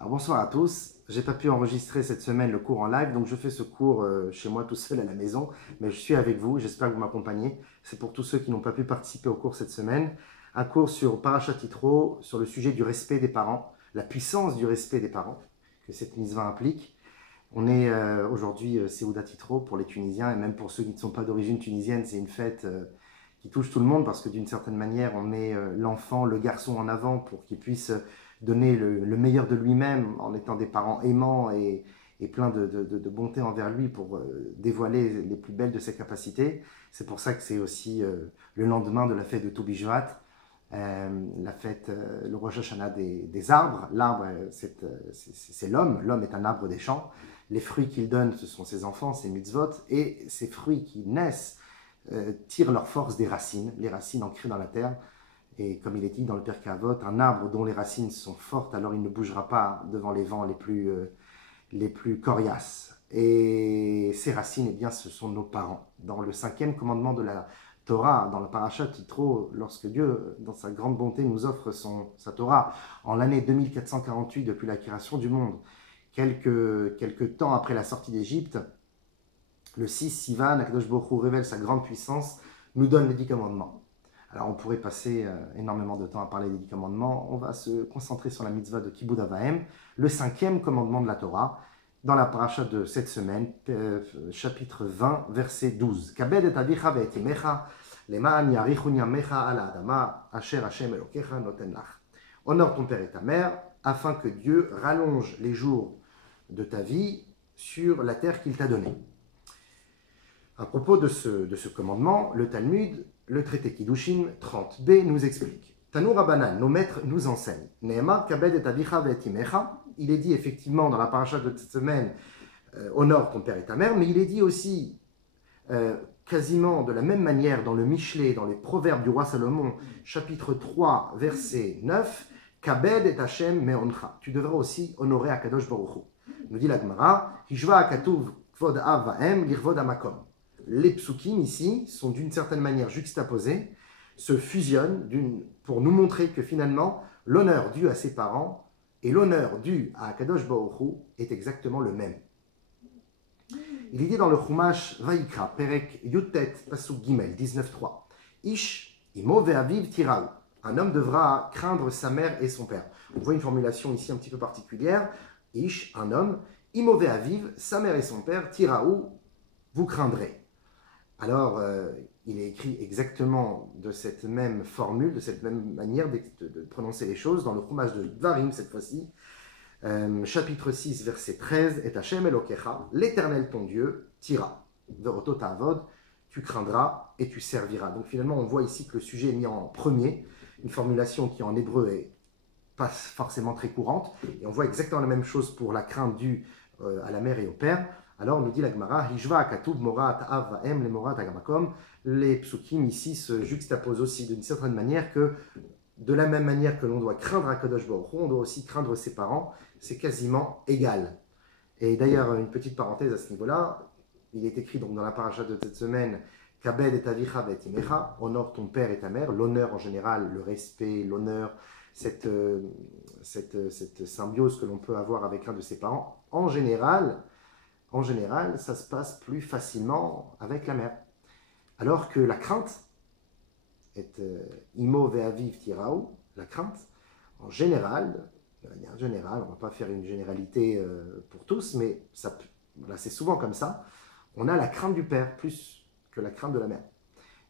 Alors bonsoir à tous. J'ai pas pu enregistrer cette semaine le cours en live, donc je fais ce cours chez moi tout seul à la maison, mais je suis avec vous. J'espère que vous m'accompagnez. C'est pour tous ceux qui n'ont pas pu participer au cours cette semaine. Un cours sur Parashat Yitro, sur le sujet du respect des parents, la puissance du respect des parents que cette mitzvah implique. On est aujourd'hui Seudat Yitro pour les Tunisiens et même pour ceux qui ne sont pas d'origine tunisienne, c'est une fête qui touche tout le monde parce que d'une certaine manière, on met l'enfant, le garçon en avant pour qu'il puisse donner le meilleur de lui-même en étant des parents aimants et plein de bonté envers lui pour dévoiler les plus belles de ses capacités. C'est pour ça que c'est aussi le lendemain de la fête de Tobi Shvat, la fête, le Rosh Hashanah des arbres. L'arbre, c'est l'homme. L'homme est un arbre des champs. Les fruits qu'il donne, ce sont ses enfants, ses mitzvot. Et ces fruits qui naissent tirent leur force des racines, les racines ancrées dans la terre. Et comme il est dit dans le Pirkei Avot, un arbre dont les racines sont fortes, alors il ne bougera pas devant les vents les plus coriaces. Et ces racines, eh bien, ce sont nos parents. Dans le 5e commandement de la Torah, dans la Parashat Yitro, lorsque Dieu, dans sa grande bonté, nous offre sa Torah en l'année 2448 depuis la création du monde, quelques temps après la sortie d'Égypte, le 6 Sivan, Akadosh Baruch Hu révèle sa grande puissance, nous donne les 10 commandements. Alors on pourrait passer énormément de temps à parler des 10 commandements. On va se concentrer sur la mitzvah de Kibud Avahem, le 5e commandement de la Torah, dans la paracha de cette semaine, chapitre 20, verset 12. Kabed et avicha ve'et imecha, leman yarichun yamecha ala adama, asher Hashem elokecha noten lach. Honore ton père et ta mère, afin que Dieu rallonge les jours de ta vie sur la terre qu'il t'a donnée. À propos de ce commandement, le Talmud, le traité Kiddushin 30b nous explique. Tanu Rabbanan, nos maîtres nous enseignent. Nehemar kabed et avicha ve'et imecha. Il est dit effectivement dans la paracha de cette semaine, honore ton père et ta mère, mais il est dit aussi quasiment de la même manière dans le Michelet, dans les proverbes du roi Salomon, chapitre 3, verset 9, kabed et Hashem me'oncha. Tu devras aussi honorer Akadosh Baruch Hu. Nous dit la Gemara, hishva akatuv kvod av va'em lirvod amakom. Les psukim ici sont d'une certaine manière juxtaposés, se fusionnent pour nous montrer que finalement l'honneur dû à ses parents et l'honneur dû à Akadosh Baruch Hu est exactement le même. Il est dit dans le Chumash Vayikra, Perek Yutet Pasuk Gimel 19.3, Ish imo ve'aviv tiraou. Un homme devra craindre sa mère et son père. On voit une formulation ici un petit peu particulière. Ish, un homme, imo ve'aviv, sa mère et son père, tiraou, vous craindrez. Alors, il est écrit exactement de cette même formule, de cette même manière de prononcer les choses dans le Chumash de Dvarim, cette fois-ci, chapitre 6, verset 13, Et Hashem Elokecha, l'Éternel ton Dieu, tira, Veroto ta'avod, tu craindras et tu serviras. Donc finalement, on voit ici que le sujet est mis en premier, une formulation qui en hébreu est pas forcément très courante, et on voit exactement la même chose pour la crainte due à la mère et au père. Alors, on nous dit la Gemara, Hishva akatub morat av va'em le morat agamakom. Les psukim ici se juxtaposent aussi d'une certaine manière que, de la même manière que l'on doit craindre Akadosh Baruch Hu, on doit aussi craindre ses parents. C'est quasiment égal. Et d'ailleurs, une petite parenthèse à ce niveau-là, il est écrit donc dans la paracha de cette semaine, Kabed et avicha ve'et imecha, honore ton père et ta mère. L'honneur en général, le respect, l'honneur, cette symbiose que l'on peut avoir avec l'un de ses parents, en général, ça se passe plus facilement avec la mère. Alors que la crainte est imo ve'aviv tiraou, la crainte, en général, de manière générale, on ne va pas faire une généralité pour tous, mais là, c'est souvent comme ça, on a la crainte du père plus que la crainte de la mère.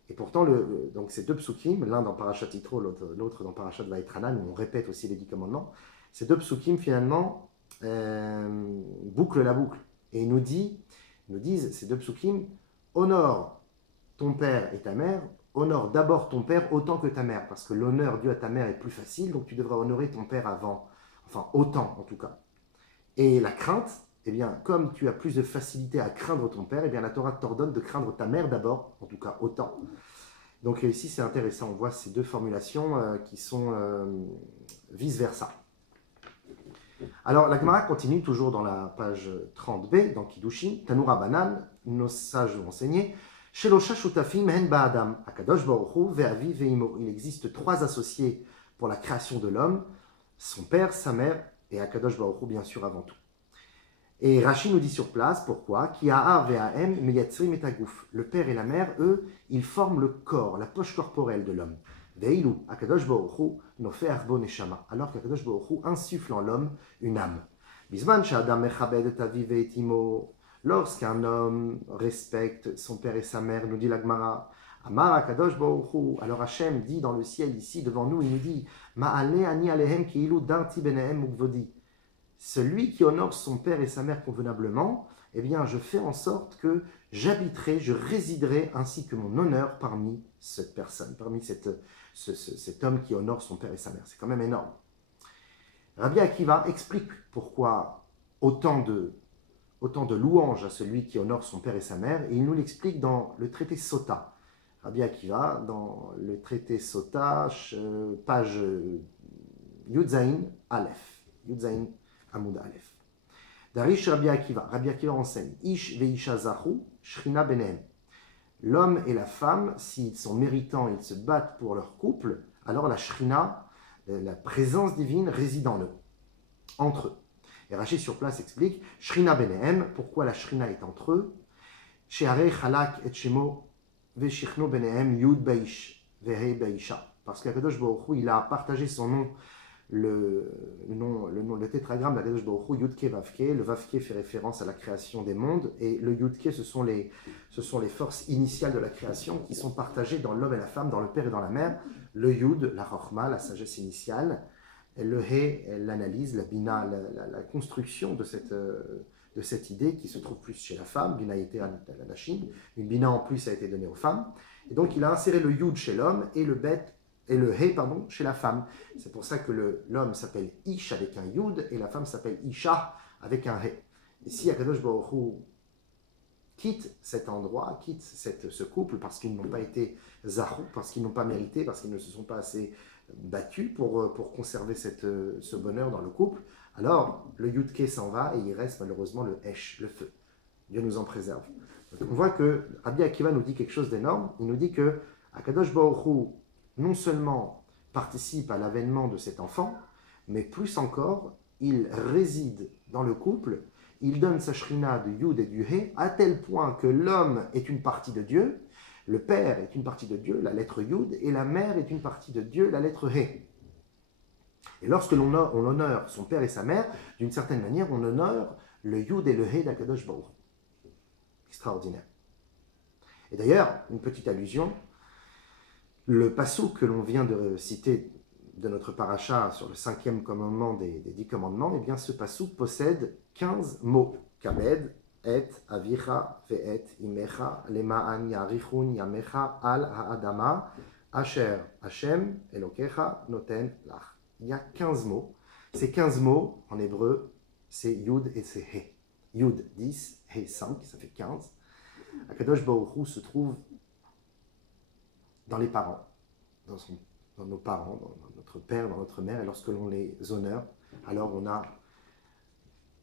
Et pourtant, donc ces deux psukim, l'un dans Parashat Yitro, l'autre dans Parashat Vaïtranan, où on répète aussi les 10 commandements, ces deux psukim, finalement, bouclent la boucle. Et nous disent, ces deux psukim, honore ton père et ta mère, honore d'abord ton père autant que ta mère, parce que l'honneur dû à ta mère est plus facile, donc tu devras honorer ton père avant, enfin autant en tout cas. Et la crainte, eh bien, comme tu as plus de facilité à craindre ton père, eh bien la Torah t'ordonne de craindre ta mère d'abord, en tout cas autant. Donc ici c'est intéressant, on voit ces deux formulations qui sont vice-versa. Alors, la Gemara continue toujours dans la page 30b, dans Kiddushin, Tanu Rabbanan, nos sages ont enseigné, Shelosha Shutafim Hen Ba'adam, Akadosh Baruch Hu Ve'avi Ve'imo. Il existe 3 associés pour la création de l'homme, son père, sa mère et Akadosh Baruch Hu, bien sûr, avant tout. Et Rashi nous dit sur place, pourquoi? Ki ha'ar ve'ha'em meyatzrim et agouf. Le père et la mère, eux, ils forment le corps, la poche corporelle de l'homme. Ve'ilu, Akadosh Baruch Hu, nofe arbo neshama. Alors qu'Akadosh Baruch Hu insuffle en l'homme une âme. Bisman sha'adam mechabed et aviv ve'et imo. Lorsqu'un homme respecte son père et sa mère, nous dit la Gemara, Amar Akadosh Baruch Hu. Alors Hachem dit dans le ciel, ici, devant nous, il nous dit, Ma'ale ani alehem ki'ilu darti benehem ukvodi. Celui qui honore son père et sa mère convenablement, eh bien, je fais en sorte que j'habiterai, je résiderai ainsi que mon honneur parmi cette personne, parmi cet homme qui honore son père et sa mère. C'est quand même énorme. Rabbi Akiva explique pourquoi autant de louanges à celui qui honore son père et sa mère, et il nous l'explique dans le traité Sota. Rabbi Akiva, dans le traité Sota, page Yudzaïn Aleph. Yudzaïn Amoud Aleph. Darish Rabbi Akiva enseigne Ish veisha zachu, shrina benehem. L'homme et la femme, s'ils sont méritants, ils se battent pour leur couple, alors la shrina, la présence divine, réside en eux, entre eux. Et Rashi sur place explique Shrina benehem, pourquoi la shrina est entre eux. She'arei chalak et shemo veshichno benehem yud beish vehei beisha. Parce qu'Akadosh Baruch Hu, il a partagé son nom. Le tétragramme d'Akadosh Baruch Hu, Yudke Vavke. Le Vavke fait référence à la création des mondes, et le Yudke, ce sont les forces initiales de la création qui sont partagées dans l'homme et la femme, dans le père et dans la mère. Le Yud, la Chochma, la sagesse initiale, et le He, l'analyse, la Bina, la construction de cette idée qui se trouve plus chez la femme. Bina était à la Nashim, une Bina en plus a été donnée aux femmes. Et donc il a inséré le Yud chez l'homme et le He, chez la femme. C'est pour ça que l'homme s'appelle Ish avec un Yud et la femme s'appelle Isha avec un He. Et si Akadosh Baruch Hu quitte cet endroit, quitte ce couple parce qu'ils n'ont pas été Zahou, parce qu'ils n'ont pas mérité, parce qu'ils ne se sont pas assez battus pour conserver ce bonheur dans le couple, alors le Yudke s'en va et il reste malheureusement le Esh, le feu. Dieu nous en préserve. Donc on voit que Rabbi Akiva nous dit quelque chose d'énorme. Il nous dit que Akadosh Baruch Hu non seulement participe à l'avènement de cet enfant, mais plus encore, il réside dans le couple, il donne sa shrina de Yud et du He, à tel point que l'homme est une partie de Dieu, le père est une partie de Dieu, la lettre Yud, et la mère est une partie de Dieu, la lettre He. Et lorsque l'on honore son père et sa mère, d'une certaine manière, on honore le Yud et le He d'Akadosh Baruch. Extraordinaire. Et d'ailleurs, une petite allusion, le passouk que l'on vient de citer de notre paracha sur le 5e commandement des 10 commandements, eh bien ce passouk possède 15 mots. Kabed, et, avicha, ve'et, imecha, lema'an yarichun yamecha, al ha'adama, asher, Hashem, elokecha, noten, lach. Il y a 15 mots. Ces 15 mots, en hébreu, c'est Yud et c'est He. Yud 10, He 5, ça fait 15. Akadosh Baruch Hu se trouve dans les parents, dans nos parents, dans notre père, dans notre mère, et lorsque l'on les honore, alors on a,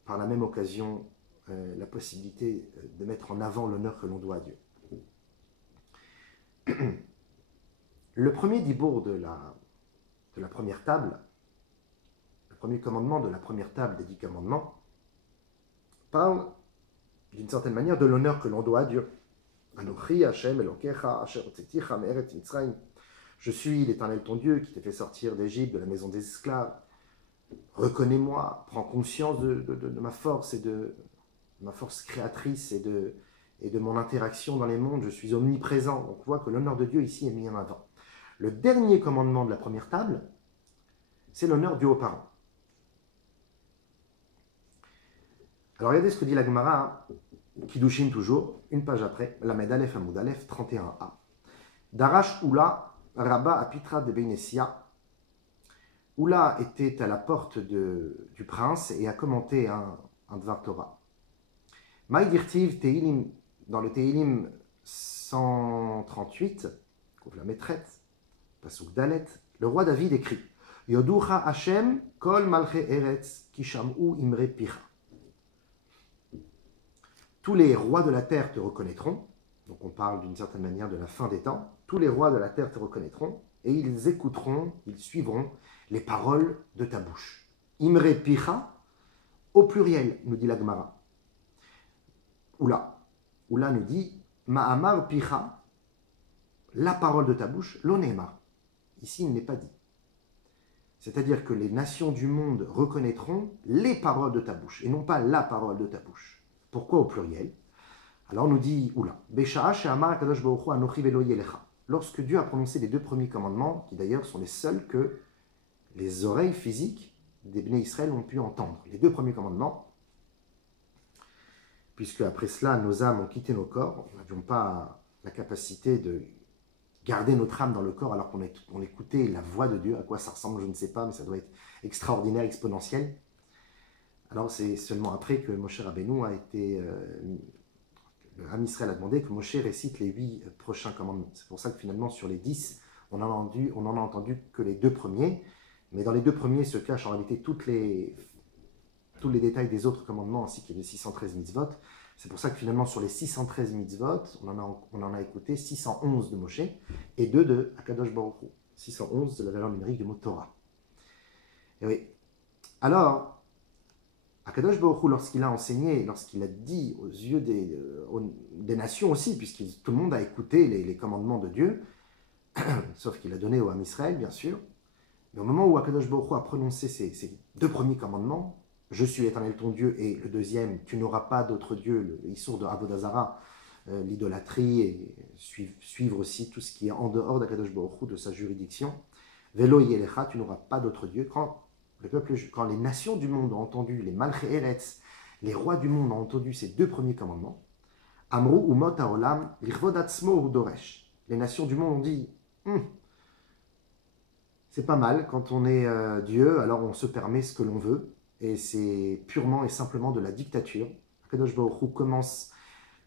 par la même occasion, la possibilité de mettre en avant l'honneur que l'on doit à Dieu. Le premier dibour de la première table, le premier commandement de la première table des 10 commandements, parle d'une certaine manière de l'honneur que l'on doit à Dieu. Anochi Hashem Elokecha Asher Hotzeticha Me'eretz Mitzrayim. Je suis l'Éternel ton Dieu qui t'ai fait sortir d'Égypte, de la maison des esclaves. Reconnais-moi, prends conscience de ma force et de ma force créatrice et de mon interaction dans les mondes. Je suis omniprésent. Donc on voit que l'honneur de Dieu ici est mis en avant. Le dernier commandement de la première table, c'est l'honneur dû aux parents. Alors regardez ce que dit la Gemara, Kiddushin toujours, une page après, Lamed Aleph Amoud Aleph 31a. Darash Oula, Rabba Apitra de Beinesia. Oula était à la porte du prince et a commenté un Dvar Torah. Maïdirtiv Teilim, dans le Teilim 138, la maîtresse, Pasuk Dalet, le roi David écrit Yoducha Hashem kol malche eretz kisham'u imre picha. Tous les rois de la terre te reconnaîtront, donc on parle d'une certaine manière de la fin des temps, tous les rois de la terre te reconnaîtront, et ils écouteront, ils suivront les paroles de ta bouche. Imre picha, au pluriel, nous dit la Gemara. Oula. Oula nous dit Ma'amar picha, la parole de ta bouche, l'onéma. Ici, il n'est pas dit. C'est-à-dire que les nations du monde reconnaîtront les paroles de ta bouche et non pas la parole de ta bouche. Pourquoi au pluriel? Alors on nous dit Oula. Lorsque Dieu a prononcé les deux premiers commandements, qui d'ailleurs sont les seuls que les oreilles physiques des Bnei Israël ont pu entendre, les deux premiers commandements, puisque après cela, nos âmes ont quitté nos corps, nous n'avions pas la capacité de garder notre âme dans le corps alors qu'on écoutait la voix de Dieu. À quoi ça ressemble, je ne sais pas, mais ça doit être extraordinaire, exponentiel. Alors c'est seulement après que Moshe Rabbeinu a été... le Ham Israël a demandé que Moshe récite les 8 prochains commandements. C'est pour ça que finalement, sur les 10, on n'en a entendu que les 2 premiers. Mais dans les 2 premiers se cachent en réalité tous les détails des autres commandements, ainsi que les 613 mitzvot. C'est pour ça que finalement, sur les 613 mitzvot, on en a écouté 611 de Moshe et 2 de Akadosh Baruch Hu. 611 de la valeur numérique du mot Torah. Et oui. Alors, Akadosh Baruch Hu, lorsqu'il a enseigné, lorsqu'il a dit aux yeux des nations aussi, puisque tout le monde a écouté les commandements de Dieu, sauf qu'il a donné au Ham Israël, bien sûr, mais au moment où Akadosh Baruch Hu a prononcé ces 2 premiers commandements, je suis l'Éternel ton Dieu, et le deuxième, tu n'auras pas d'autre Dieu, le Issour de Avodah Zarah, l'idolâtrie, et suivre aussi tout ce qui est en dehors d'Akadosh Baruch Hu, de sa juridiction. Velo yelecha, tu n'auras pas d'autre Dieu. Quand les nations du monde ont entendu, les Malchei Eretz, les rois du monde ont entendu ces 2 premiers commandements, Amru umot haolam lichvod atzmo udoresh. Les nations du monde ont dit, c'est pas mal, quand on est Dieu, alors on se permet ce que l'on veut, et c'est purement et simplement de la dictature. Akadosh Baruch Hu commence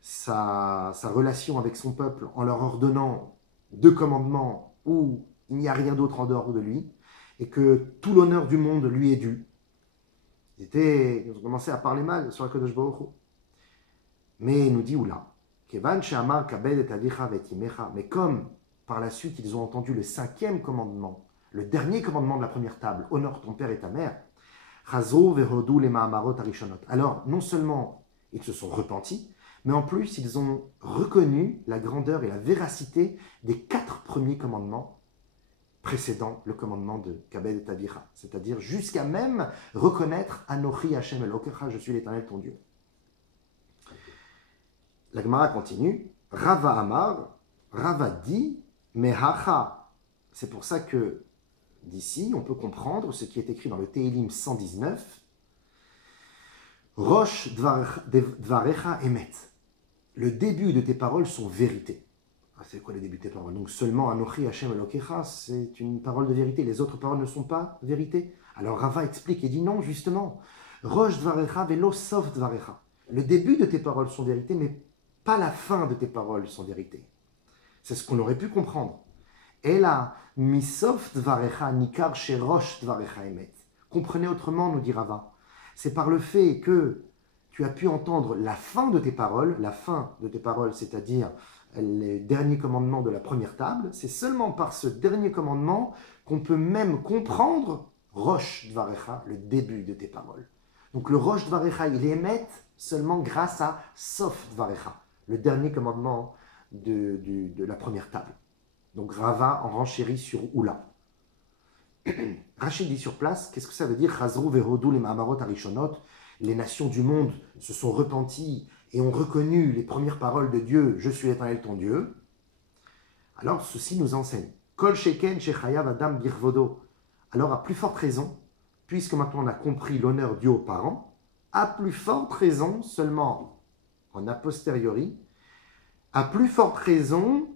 sa relation avec son peuple en leur ordonnant 2 commandements où il n'y a rien d'autre en dehors de lui, et que tout l'honneur du monde lui est dû. Ils ont commencé à parler mal sur Akadosh Baruch Hu. Mais il nous dit, oula, Kevan she'amar kabed et avicha vetimecha, mais comme par la suite ils ont entendu le 5e commandement, le dernier commandement de la première table, honore ton père et ta mère, alors, non seulement ils se sont repentis, mais en plus ils ont reconnu la grandeur et la véracité des 4 premiers commandements précédant le commandement de Kabed et Tavicha, c'est-à-dire jusqu'à même reconnaître Anochi Hashem Elokecha, je suis l'Éternel ton Dieu. La Gemara continue, Rava Amar, Rava dit, Mehacha, c'est pour ça que d'ici, on peut comprendre ce qui est écrit dans le Tehilim 119. Rosh dvarecha emet. Le début de tes paroles sont vérité. C'est quoi le début de tes paroles? Donc seulement Anochi Hashem Elokecha, c'est une parole de vérité. Les autres paroles ne sont pas vérité. Alors Rava explique et dit non, justement. Rosh dvarecha velo sof dvarecha. Le début de tes paroles sont vérité, mais pas la fin de tes paroles sont vérité. C'est ce qu'on aurait pu comprendre. Ela misof dvarecha nikar sherosh dvarecha emet. Comprenez autrement, nous dit Rava. C'est par le fait que tu as pu entendre la fin de tes paroles, c'est-à-dire les derniers commandements de la première table, c'est seulement par ce dernier commandement qu'on peut même comprendre rosh dvarecha, le début de tes paroles. Donc le rosh dvarecha, il émet seulement grâce à sof dvarecha, le dernier commandement de la première table. Donc Rava en renchérit sur Oula. Rachid dit sur place, qu'est-ce que ça veut dire? Chazru vehodou les ma'amarot arishonot. Les nations du monde se sont repenties et ont reconnu les premières paroles de Dieu, je suis l'Éternel ton Dieu. Alors ceci nous enseigne. Kol sheken shechayav adam birvodo. Alors à plus forte raison, puisque maintenant on a compris l'honneur dû aux parents, à plus forte raison, seulement en a posteriori, à plus forte raison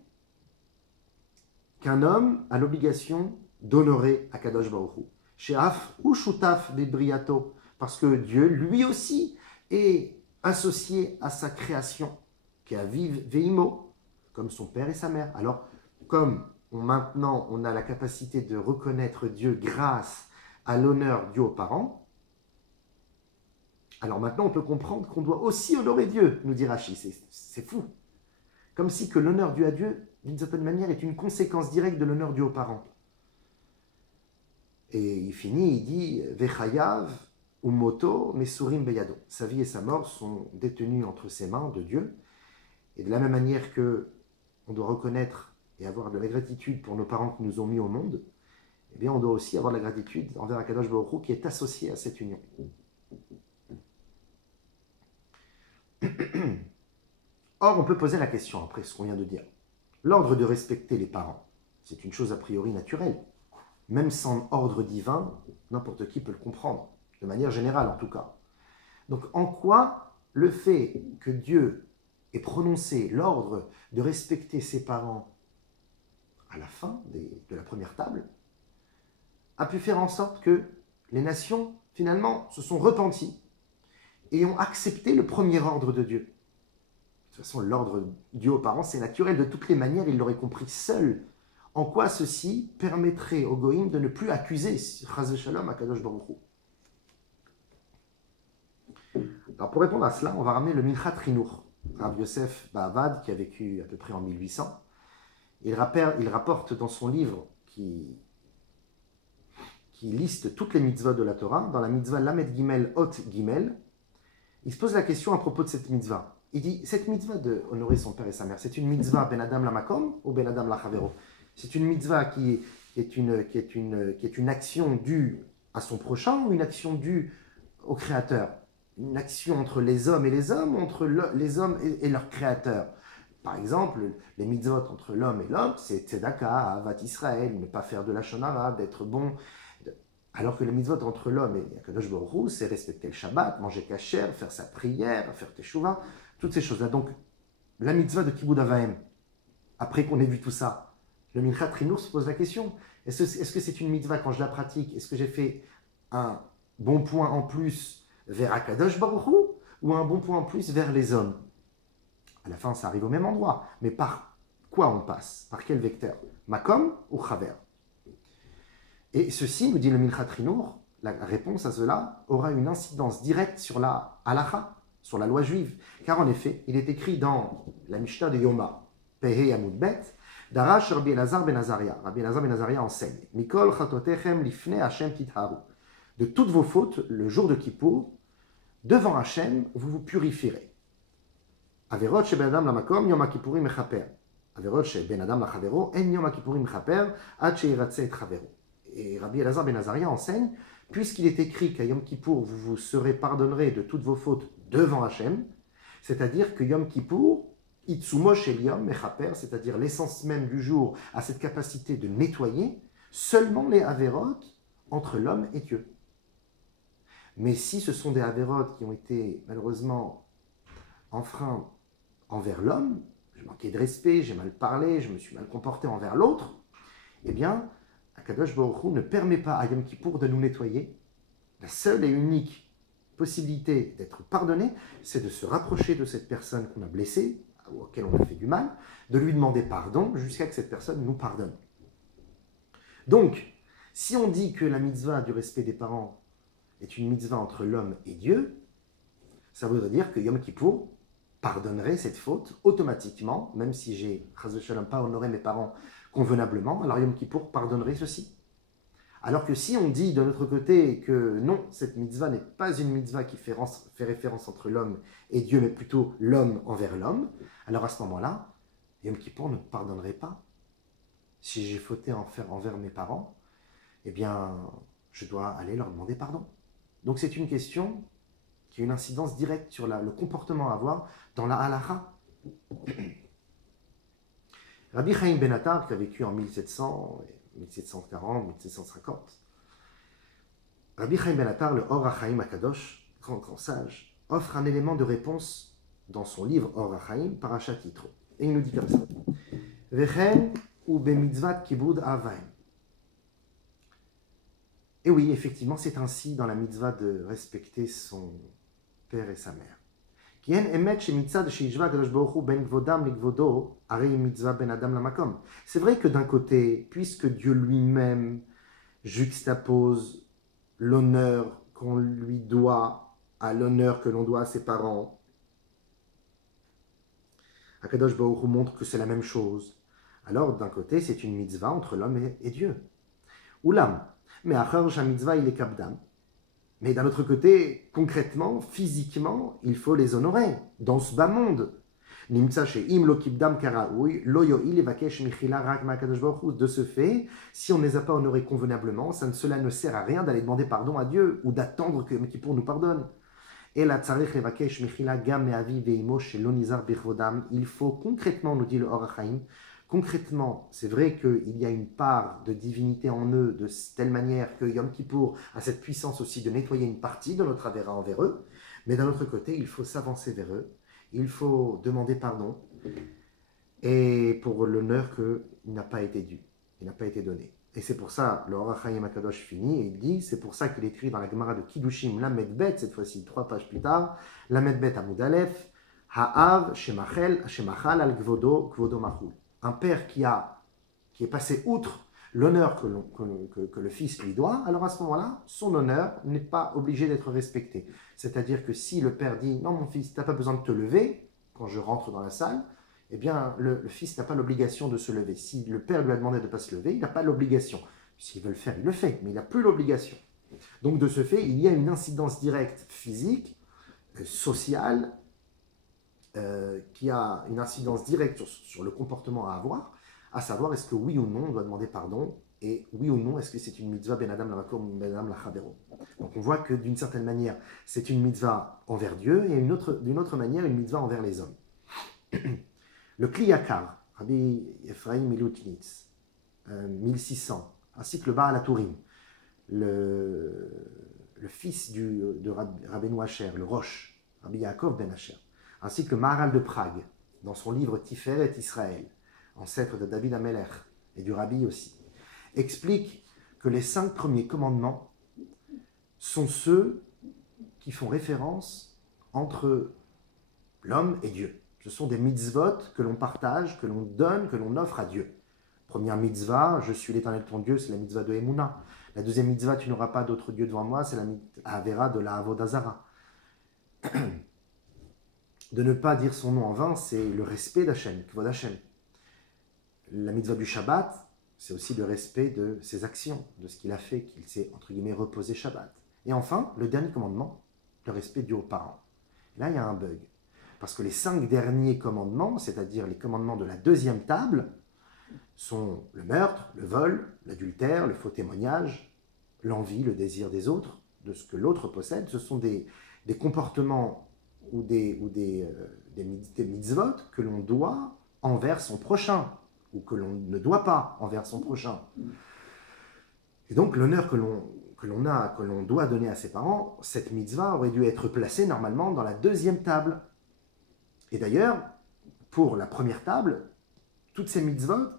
qu'un homme a l'obligation d'honorer Akadosh Baruch Hu. She'af ou shutaf bebriato, parce que Dieu, lui aussi, est associé à sa création, qui a vive veimo, comme son père et sa mère. Alors, comme maintenant on a la capacité de reconnaître Dieu grâce à l'honneur dû aux parents, alors maintenant on peut comprendre qu'on doit aussi honorer Dieu, nous dit Rashi. C'est fou. Comme si que l'honneur dû à Dieu, d'une certaine manière, est une conséquence directe de l'honneur dû aux parents. Et il finit, il dit Vechayav ou moto mesurim beyado. Sa vie et sa mort sont détenues entre ses mains de Dieu. Et de la même manière que on doit reconnaître et avoir de la gratitude pour nos parents qui nous ont mis au monde, eh bien on doit aussi avoir de la gratitude envers Akadosh Baruch Hu qui est associé à cette union. Or, on peut poser la question après ce qu'on vient de dire. L'ordre de respecter les parents, c'est une chose a priori naturelle. Même sans ordre divin, n'importe qui peut le comprendre, de manière générale en tout cas. Donc en quoi le fait que Dieu ait prononcé l'ordre de respecter ses parents à la fin de la première table a pu faire en sorte que les nations finalement se sont repenties et ont accepté le premier ordre de Dieu. De toute façon, l'ordre dû aux parents, c'est naturel. De toutes les manières, ils l'auraient compris seuls. En quoi ceci permettrait aux Goïms de ne plus accuser Chas v'Shalom Akadosh Baruch Hu. Alors pour répondre à cela, on va ramener le Minchat Rinur, Rav Yosef Ba'avad, qui a vécu à peu près en 1800. Il rapporte dans son livre qui liste toutes les mitzvot de la Torah, dans la mitzvah Lamed Gimel Hot Gimel, il se pose la question à propos de cette mitzvah. Il dit, cette mitzvah de honorer son père et sa mère, c'est une mitzvah ben adam la makom ou ben adam la chavero? C'est une mitzvah qui est une action due à son prochain ou une action due au créateur? Une action entre les hommes et les hommes, entre les hommes et leur créateur. Par exemple, les mitzvot entre l'homme et l'homme, c'est tzedaka, avat Israël, ne pas faire de la shonara, d'être bon. Alors que les mitzvot entre l'homme et Akadosh Baruch Hu, c'est respecter le Shabbat, manger kasher, faire sa prière, faire teshuva, toutes ces choses-là. Donc, la mitzvah de Kibud Avaim, après qu'on ait vu tout ça, le Minchat Rinur se pose la question, est-ce que c'est une mitzvah quand je la pratique? Est-ce que j'ai fait un bon point en plus vers Akadosh Baruch Hu ou un bon point en plus vers les hommes? À la fin, ça arrive au même endroit. Mais par quoi on passe? Par quel vecteur? Makom ou Chaver? Et ceci, nous dit le Minchat Rinur, la réponse à cela aura une incidence directe sur la halacha, sur la loi juive. Car en effet, il est écrit dans la Mishnah de Yoma, Pehe Amud Bet, Darash Rabbi Elazar ben Azaria. Rabbi Elazar ben Azaria enseigne Mikol chatotechem lifnei Hashem titharu. De toutes vos fautes, le jour de Kippour, devant Hashem, vous vous purifierez. Averot she ben adam lamakom yom kippurim mechaper. Averot she ben adam lachavero en yom kippurim mechaper ad sheyiratze et chavero. Et Rabbi Elazar ben Azaria enseigne, puisqu'il est écrit qu'à Yom Kippour, vous vous serez pardonnerez de toutes vos fautes devant Hachem, c'est-à-dire que Yom Kippour, Itsumo shel Yom Mechaper, c'est-à-dire l'essence même du jour, a cette capacité de nettoyer seulement les Averot entre l'homme et Dieu. Mais si ce sont des Averot qui ont été malheureusement enfreints envers l'homme, j'ai manqué de respect, j'ai mal parlé, je me suis mal comporté envers l'autre, eh bien, Akadosh Baruch Hu ne permet pas à Yom Kippour de nous nettoyer. La seule et unique possibilité d'être pardonné, c'est de se rapprocher de cette personne qu'on a blessée, ou auquel on a fait du mal, de lui demander pardon jusqu'à que cette personne nous pardonne. Donc, si on dit que la mitzvah du respect des parents est une mitzvah entre l'homme et Dieu, ça voudrait dire que Yom Kippour pardonnerait cette faute automatiquement, même si j'ai, chas v'shalom, pas honoré mes parents convenablement, alors Yom Kippour pardonnerait ceci. Alors que si on dit de notre côté que non, cette mitzvah n'est pas une mitzvah qui fait référence entre l'homme et Dieu, mais plutôt l'homme envers l'homme, alors à ce moment-là, Yom Kippour ne pardonnerait pas. Si j'ai fauté envers mes parents, eh bien, je dois aller leur demander pardon. Donc c'est une question qui a une incidence directe sur le comportement à avoir dans la halacha. Rabbi Chaim ben Attar, qui a vécu en 1700, 1740, 1750, Rabbi Chaim ben Attar, le Or HaChaim Akadosh, grand sage, offre un élément de réponse dans son livre Or HaChaim, Parashat Yitro. Et il nous dit comme ça Vechen ou bemitzvat kibud avaim. Et oui, effectivement, c'est ainsi dans la mitzvah de respecter son père et sa mère. C'est vrai que d'un côté, puisque Dieu lui-même juxtapose l'honneur qu'on lui doit à l'honneur que l'on doit à ses parents, Akadosh Baruch Hu montre que c'est la même chose. Alors d'un côté, c'est une mitzvah entre l'homme et Dieu. Oulam, Mais achar shamitzvah il est kabdam. Mais d'un autre côté, concrètement, physiquement, il faut les honorer dans ce bas monde. Nimtsa she'im lo kibdam karaoui, lo yo'il evakesh michila rak ma'akadosh baruch hu. De ce fait, si on ne les a pas honorés convenablement, cela ne sert à rien d'aller demander pardon à Dieu ou d'attendre que Kippour nous pardonne. Et la tzarich levakesh michila gam me'avi ve'imo shelo nizar birvodam. Il faut concrètement, nous dit le Or HaChaim, concrètement, c'est vrai qu'il y a une part de divinité en eux de telle manière que Yom Kippour a cette puissance aussi de nettoyer une partie de notre avéra envers eux, mais d'un autre côté, il faut s'avancer vers eux, il faut demander pardon, et pour l'honneur qu'il n'a pas été dû, il n'a pas été donné. Et c'est pour ça, le Or HaChaim HaKadosh finit, et il dit, c'est pour ça qu'il écrit dans la Gemara de Kiddushim, Lamed Bet, cette fois-ci 3 pages plus tard, Lamed Bet Amud Aleph, Ha'av Shemachal al Gvodo, Gvodo Mahul. Un père qui est passé outre l'honneur que le fils lui doit, alors à ce moment-là, son honneur n'est pas obligé d'être respecté. C'est-à-dire que si le père dit « Non, mon fils, tu n'as pas besoin de te lever quand je rentre dans la salle », eh bien, le fils n'a pas l'obligation de se lever. Si le père lui a demandé de ne pas se lever, il n'a pas l'obligation. S'il veut le faire, il le fait, mais il n'a plus l'obligation. Donc, de ce fait, il y a une incidence directe physique, sociale, qui a une incidence directe sur le comportement à avoir, à savoir est-ce que oui ou non on doit demander pardon, et oui ou non est-ce que c'est une mitzvah ben adam la makom ben adam la chavero. Donc on voit que d'une certaine manière c'est une mitzvah envers Dieu et d'une autre manière une mitzvah envers les hommes. Le Kli Yakar, Rabbi Ephraim Milutnitz, 1600, ainsi que le Baal HaTurim, le fils de Rabbeinu Asher, le Rosh, Rabbi Yaakov ben Asher, ainsi que le Maharal de Prague, dans son livre Tiferet Israël, ancêtre de David Amelech et du Rabbi aussi, explique que les 5 premiers commandements sont ceux qui font référence entre l'homme et Dieu. Ce sont des mitzvot que l'on partage, que l'on donne, que l'on offre à Dieu. Première mitzvah, je suis l'Éternel ton Dieu, c'est la mitzvah de Emouna. La deuxième mitzvah, tu n'auras pas d'autre Dieu devant moi, c'est la Avera de la Avodazara. De ne pas dire son nom en vain, c'est le respect d'Hachem, Kvod Hachem. La mitzvah du Shabbat, c'est aussi le respect de ses actions, de ce qu'il a fait, qu'il s'est, entre guillemets, reposé Shabbat. Et enfin, le dernier commandement, le respect dû aux parents. Là, il y a un bug. Parce que les 5 derniers commandements, c'est-à-dire les commandements de la deuxième table, sont le meurtre, le vol, l'adultère, le faux témoignage, l'envie, le désir des autres, de ce que l'autre possède. Ce sont des comportements ou des mitzvot que l'on doit envers son prochain, ou que l'on ne doit pas envers son prochain. Et donc l'honneur que l'on doit donner à ses parents, cette mitzvah aurait dû être placée normalement dans la deuxième table. Et d'ailleurs, pour la première table, toutes ces mitzvot,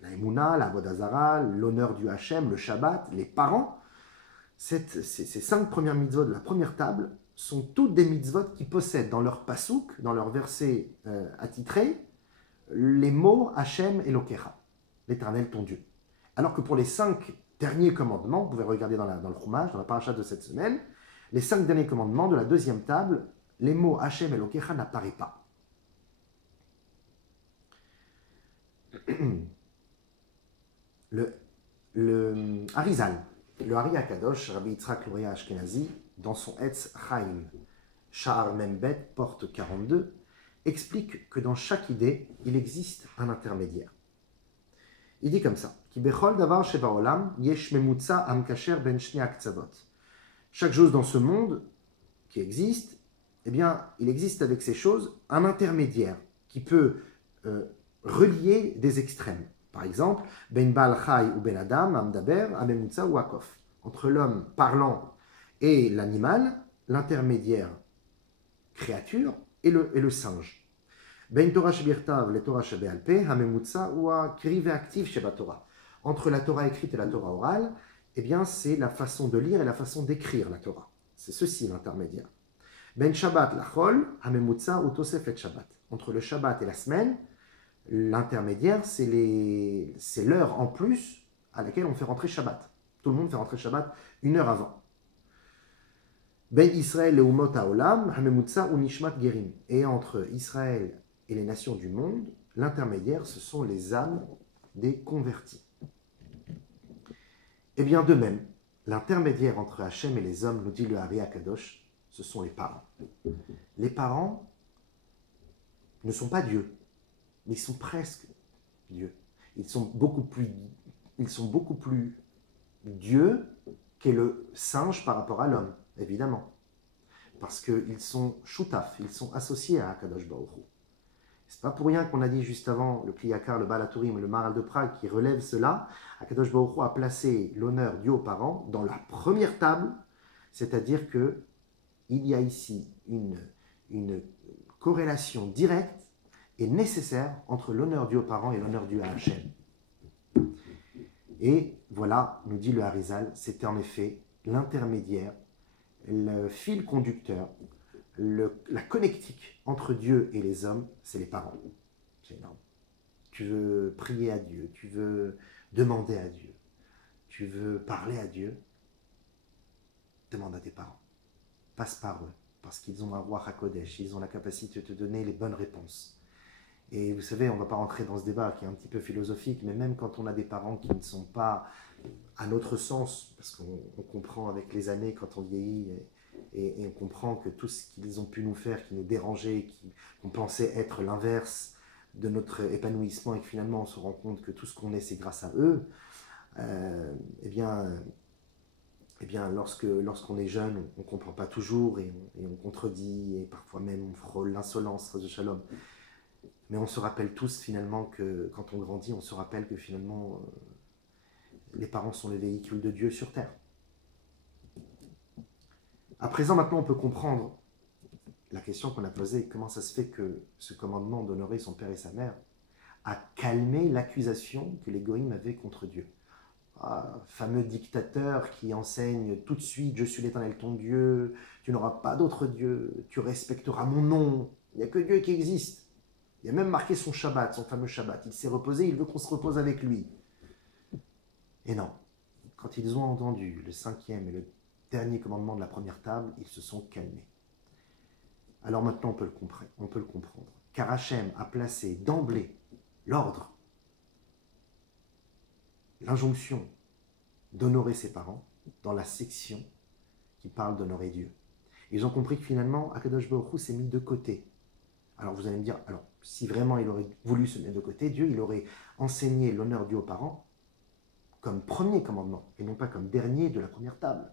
la Emouna, la Vodazara, l'honneur du Hachem, le Shabbat, les parents, ces 5 premières mitzvot de la première table sont toutes des mitzvot qui possèdent dans leur pasouk, dans leur verset attitré, les mots Hachem Elokecha, l'Éternel ton Dieu. Alors que pour les 5 derniers commandements, vous pouvez regarder dans le Chumash, dans la paracha de cette semaine, les 5 derniers commandements de la deuxième table, les mots Hachem Elokecha n'apparaissent pas. Le Arizal, le Ari Akadosh, Rabbi Yitzhak Luria Ashkenazi, dans son Etz Chaim, Sha'ar Membet, porte 42, explique que dans chaque idée, il existe un intermédiaire. Il dit comme ça, Ki bechol davar shebaolam yesh memutza amkacher ben shni aktzavot. Chaque chose dans ce monde qui existe, eh bien, il existe avec ces choses un intermédiaire qui peut relier des extrêmes. Par exemple, ben bal chai ou ben adam, amdaber, amemutza ou akof. Entre l'homme parlant et l'animal, l'intermédiaire créature et le singe. Ben Torah shebirtav le Torah shebealpe, hamemutza ou akri ve'aktiv sheba Torah. Entre la Torah écrite et la Torah orale, eh bien, c'est la façon de lire et la façon d'écrire la Torah. C'est ceci l'intermédiaire. Ben Shabbat lachol, hamemutza ou tosefet Shabbat. Entre le Shabbat et la semaine, l'intermédiaire, c'est l'heure en plus à laquelle on fait rentrer Shabbat. Tout le monde fait rentrer Shabbat 1 heure avant. Ben Israël et Umot haolam, hamemutza ou nishmat gerim. Et entre Israël et les nations du monde, l'intermédiaire, ce sont les âmes des convertis. Eh bien, de même, l'intermédiaire entre Hachem et les hommes, nous dit le Hari Akadosh, ce sont les parents. Les parents ne sont pas Dieu, mais ils sont presque Dieu. Ils sont beaucoup plus Dieu qu'est le singe par rapport à l'homme, évidemment. Parce qu'ils sont choutaf, ils sont associés à Akadosh Baruch Hu. C'est pas pour rien qu'on a dit juste avant, le Kliyakar, le Baal HaTurim, le Maharal de Prague qui relève cela. Akadosh Baruch Hu a placé l'honneur dû aux parents dans la première table, c'est-à-dire que il y a ici une corrélation directe et nécessaire entre l'honneur dû aux parents et l'honneur dû à Hachem. Et voilà, nous dit le Harizal, c'était en effet l'intermédiaire, le fil conducteur, la connectique entre Dieu et les hommes, c'est les parents. C'est énorme. Tu veux prier à Dieu, tu veux demander à Dieu, tu veux parler à Dieu, demande à tes parents. Passe par eux, parce qu'ils ont un roi HaKodesh, ils ont la capacité de te donner les bonnes réponses. Et vous savez, on ne va pas rentrer dans ce débat qui est un petit peu philosophique, mais même quand on a des parents qui ne sont pas à notre sens, parce qu'on comprend avec les années quand on vieillit, et on comprend que tout ce qu'ils ont pu nous faire, qui nous dérangeait, qu'on pensait être l'inverse de notre épanouissement, et que finalement on se rend compte que tout ce qu'on est, c'est grâce à eux, eh bien lorsqu'on est jeune, on ne comprend pas toujours, et on contredit, et parfois même on frôle l'insolence de Shalom. Mais on se rappelle tous finalement que quand on grandit, on se rappelle que finalement les parents sont les véhicules de Dieu sur terre. À présent, maintenant, on peut comprendre la question qu'on a posée, comment ça se fait que ce commandement d'honorer son père et sa mère a calmé l'accusation que les goïms avaient contre Dieu. Fameux dictateur qui enseigne tout de suite « Je suis l'Éternel ton Dieu, tu n'auras pas d'autre Dieu, tu respecteras mon nom, il n'y a que Dieu qui existe ». Il a même marqué son Shabbat, son fameux Shabbat. Il s'est reposé, il veut qu'on se repose avec lui. Et non, quand ils ont entendu le 5e et le dernier commandement de la première table, ils se sont calmés. Alors maintenant, on peut le comprendre. Car Hachem a placé d'emblée l'ordre, l'injonction d'honorer ses parents dans la section qui parle d'honorer Dieu. Ils ont compris que finalement, Akadosh Baruch Hu s'est mis de côté. Alors vous allez me dire, alors si vraiment il aurait voulu se mettre de côté, Dieu, il aurait enseigné l'honneur dû aux parents comme premier commandement, et non pas comme dernier de la première table.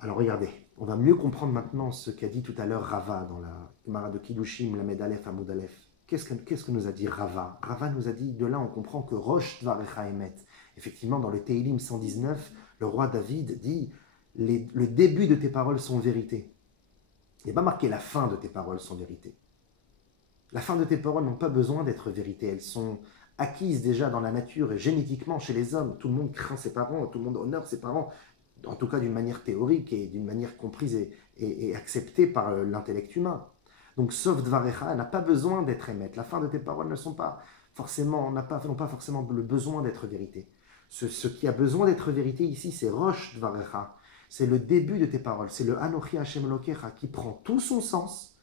Alors regardez, on va mieux comprendre maintenant ce qu'a dit tout à l'heure Rava dans la Gemara de Kiddushim, la Medalef, Amoud Aleph. Qu'est-ce que nous a dit Rava? Rava nous a dit, de là on comprend que Rosh Dvarecha Emet. Effectivement, dans le Teilim 119, le roi David dit, le début de tes paroles sont vérité. Il n'y a pas marqué la fin de tes paroles sont vérité. La fin de tes paroles n'ont pas besoin d'être vérité. Elles sont acquises déjà dans la nature et génétiquement chez les hommes. Tout le monde craint ses parents, tout le monde honore ses parents, en tout cas d'une manière théorique et d'une manière comprise et acceptée par l'intellect humain. Donc, sauf Dvarecha, elle n'a pas besoin d'être émette. La fin de tes paroles n'ont pas forcément le besoin d'être vérité. Ce qui a besoin d'être vérité ici, c'est Rosh Dvarecha. C'est le début de tes paroles. C'est le Anochi Hashem Elokecha qui prend tout son sens,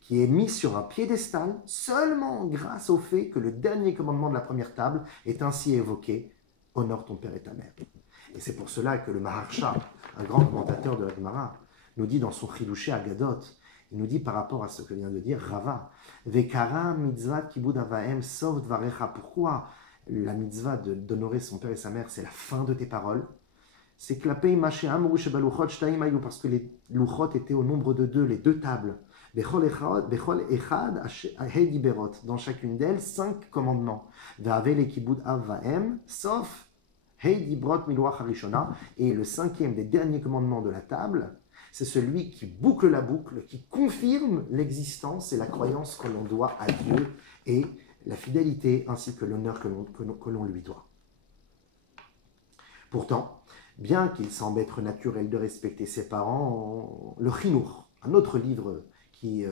qui est mis sur un piédestal seulement grâce au fait que le dernier commandement de la première table est ainsi évoqué. Honore ton père et ta mère. Et c'est pour cela que le Maharsha, un grand commentateur de la Gemara, nous dit dans son Chidushé Agadot, il nous dit par rapport à ce que vient de dire Rava, Vekara mitzvah kibud avaem sov dvarecha. Pourquoi la mitzvah d'honorer son père et sa mère, c'est la fin de tes paroles? C'est que la pei maché amru shebaluchot shtaim ayu, parce que les luchot étaient au nombre de deux, les deux tables. Bechol echad hedi berot, dans chacune d'elles 5 commandements. Ve'ave le kibud avaem, sauf hedi brot miluach harishona, et le 5e des derniers commandements de la table, c'est celui qui boucle la boucle, qui confirme l'existence et la croyance que l'on doit à Dieu et la fidélité ainsi que l'honneur que l'on lui doit. Pourtant, bien qu'il semble être naturel de respecter ses parents, le Chinour, un autre livre qui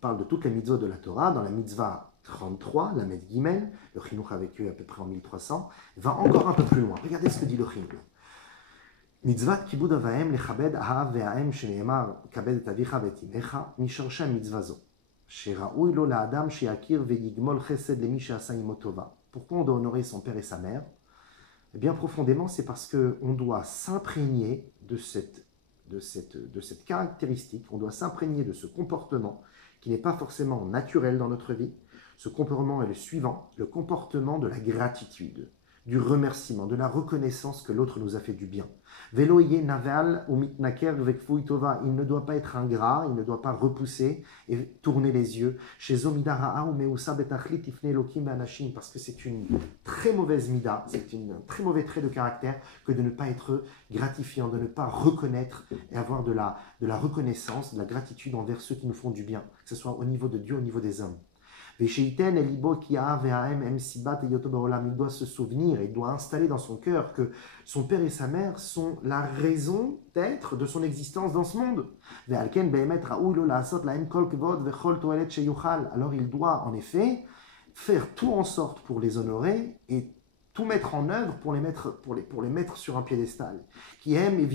parle de toutes les mitzvot de la Torah, dans la mitzvah 33, la Med Gimel, le Chinour a vécu à peu près en 1300, va encore un peu plus loin. Regardez ce que dit le Chinour. Mitzvah kibud avaem lechabed ahav ve'aem sheneemar kabed et avicha ve'et imecha misharsha mitzvah zo sheraoui lo la'adam sheyakir ve'yigmol chesed lemi she'asa imo tova. Pourquoi on doit honorer son père et sa mère? Eh bien profondément, c'est parce qu'on doit s'imprégner de cette caractéristique, on doit s'imprégner de ce comportement qui n'est pas forcément naturel dans notre vie. Ce comportement est le suivant, le comportement de la gratitude, du remerciement, de la reconnaissance que l'autre nous a fait du bien. Veloye naval ou mitnaker vekfui tova, il ne doit pas être ingrat, il ne doit pas repousser et tourner les yeux. Chez Zomidara ou Meusa betachlit ifne elokim anashim, parce que c'est une très mauvaise mida, c'est un très mauvais trait de caractère que de ne pas être gratifiant, de ne pas reconnaître et avoir de la reconnaissance, de la gratitude envers ceux qui nous font du bien, que ce soit au niveau de Dieu, au niveau des hommes. Il doit se souvenir, il doit installer dans son cœur que son père et sa mère sont la raison d'être de son existence dans ce monde. Alors il doit en effet faire tout en sorte pour les honorer et tout mettre en œuvre pour les mettre sur un piédestal. Qui aime et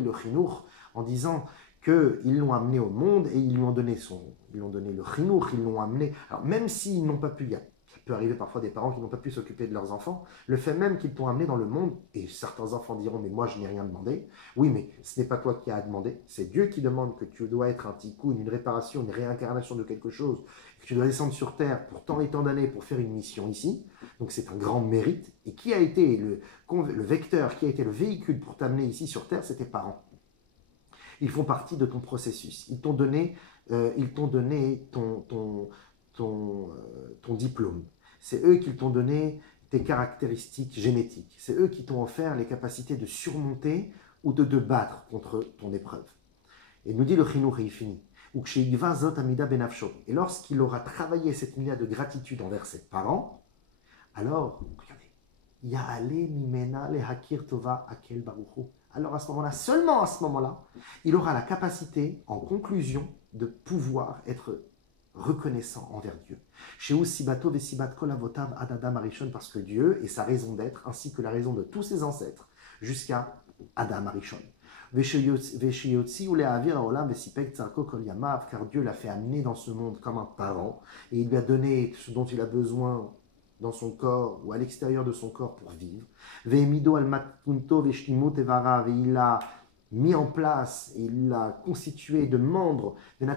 le chinour en disant qu'ils l'ont amené au monde et ils lui ont donné le chinour, ils l'ont amené. Alors même s'ils n'ont pas pu, ça peut arriver parfois des parents qui n'ont pas pu s'occuper de leurs enfants, le fait même qu'ils t'ont amené dans le monde, et certains enfants diront, mais moi je n'ai rien demandé. Oui, mais ce n'est pas toi qui as demandé, c'est Dieu qui demande que tu dois être un tikkun, une réparation, une réincarnation de quelque chose, que tu dois descendre sur terre pour tant et tant d'années pour faire une mission ici. Donc c'est un grand mérite. Et qui a été le vecteur, qui a été le véhicule pour t'amener ici sur terre, c'est tes parents. Ils font partie de ton processus. Ils t'ont donné ton diplôme. C'est eux qui t'ont donné tes caractéristiques génétiques. C'est eux qui t'ont offert les capacités de surmonter ou de te battre contre ton épreuve. Et nous dit le Chinour, et il finit. Et lorsqu'il aura travaillé cette mida de gratitude envers ses parents, alors, regardez, Ya'ale mimena le hakir tova akel baruchu. Alors à ce moment-là, seulement à ce moment-là, il aura la capacité, en conclusion, de pouvoir être reconnaissant envers Dieu. Chez Sibato Vesibat Kolavotav Adadam Arishon, parce que Dieu est sa raison d'être, ainsi que la raison de tous ses ancêtres, jusqu'à Adam Arishon. Car Dieu l'a fait amener dans ce monde comme un parent, et il lui a donné ce dont il a besoin dans son corps ou à l'extérieur de son corps pour vivre. Il a mis en place, il l'a constitué de membres. Il lui a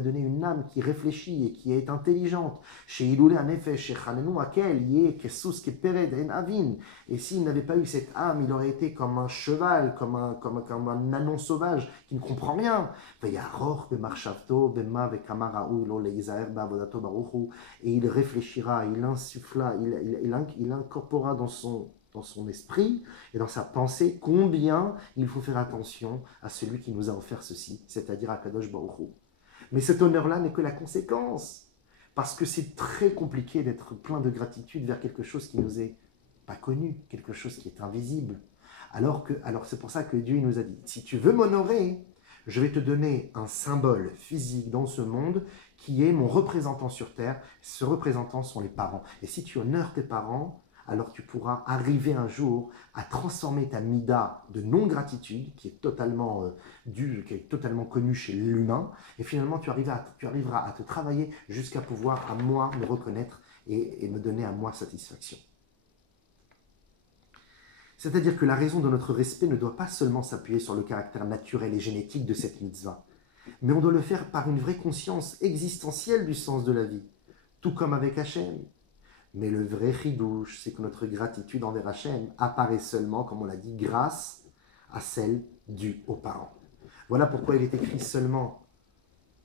donné une âme qui réfléchit et qui est intelligente. Et s'il n'avait pas eu cette âme, il aurait été comme un cheval, comme un anon sauvage qui ne comprend rien. Et il réfléchira, il insuffla, il incorpora dans son esprit et dans sa pensée combien il faut faire attention à celui qui nous a offert ceci, c'est-à-dire à Kadosh Baruch Hu. Mais cet honneur-là n'est que la conséquence, parce que c'est très compliqué d'être plein de gratitude vers quelque chose qui nous est pas connu, quelque chose qui est invisible. Alors c'est pour ça que Dieu nous a dit, si tu veux m'honorer, je vais te donner un symbole physique dans ce monde qui est mon représentant sur terre. Ce représentant sont les parents. Et si tu honores tes parents, alors tu pourras arriver un jour à transformer ta mida de non-gratitude, qui est totalement connue chez l'humain, et finalement tu arriveras à te travailler jusqu'à pouvoir à moi me reconnaître et me donner à moi satisfaction. C'est-à-dire que la raison de notre respect ne doit pas seulement s'appuyer sur le caractère naturel et génétique de cette mitzvah, mais on doit le faire par une vraie conscience existentielle du sens de la vie, tout comme avec Hachem. Mais le vrai chidouche, c'est que notre gratitude envers Hachem apparaît seulement, comme on l'a dit, grâce à celle due aux parents. Voilà pourquoi il est écrit seulement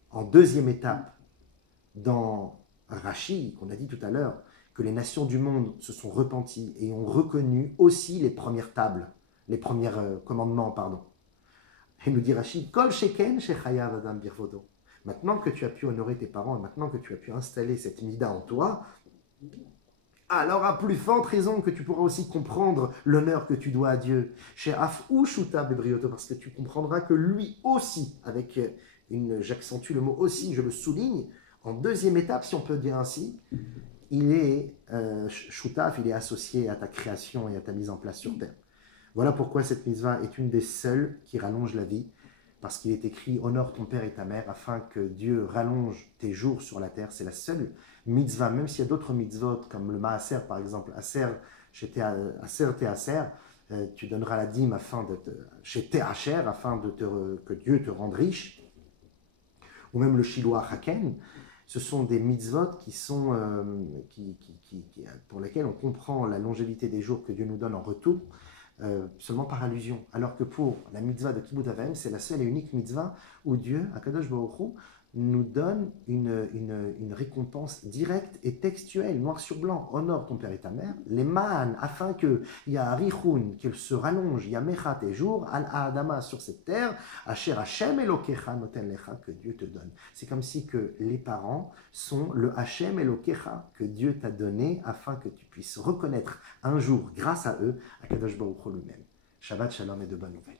en deuxième étape dans Rashi, qu'on a dit tout à l'heure, que les nations du monde se sont repenties et ont reconnu aussi les premières tables, les premiers commandements, pardon. Et nous dit Rashi, Kol sheken shechayav adam birvodo. Maintenant que tu as pu honorer tes parents, et maintenant que tu as pu installer cette mida en toi, alors à plus forte raison que tu pourras aussi comprendre l'honneur que tu dois à Dieu. Chez Afou Shuta Bebrioto, parce que tu comprendras que lui aussi, j'accentue le mot aussi, je le souligne, en deuxième étape, si on peut dire ainsi, il est Shutaf, il est associé à ta création et à ta mise en place sur terre. Voilà pourquoi cette mitzvah est une des seules qui rallonge la vie, parce qu'il est écrit « Honore ton père et ta mère afin que Dieu rallonge tes jours sur la terre ». C'est la seule mitzvah, même s'il y a d'autres mitzvot, comme le maaser par exemple, aser, aser te aser, tu donneras la dîme chez Théacher, afin que Dieu te rende riche, ou même le Shiloah Haken. Ce sont des mitzvot pour lesquels on comprend la longévité des jours que Dieu nous donne en retour, seulement par allusion. Alors que pour la mitzvah de Kibbutz Avim, c'est la seule et unique mitzvah où Dieu, Akadosh Baruch Hu, nous donne une récompense directe et textuelle, noir sur blanc. Honore ton père et ta mère, les man, afin qu'il y a Arichun, qu'il se rallonge, il y a Mechat et jour, al Adama sur cette terre, Asher Hashem Elokecha noten lecha, que Dieu te donne. C'est comme si que les parents sont le Hashem Elokecha que Dieu t'a donné, afin que tu puisses reconnaître un jour, grâce à eux, Akadosh Baruch Hu lui-même. Shabbat Shalom et de bonnes nouvelles.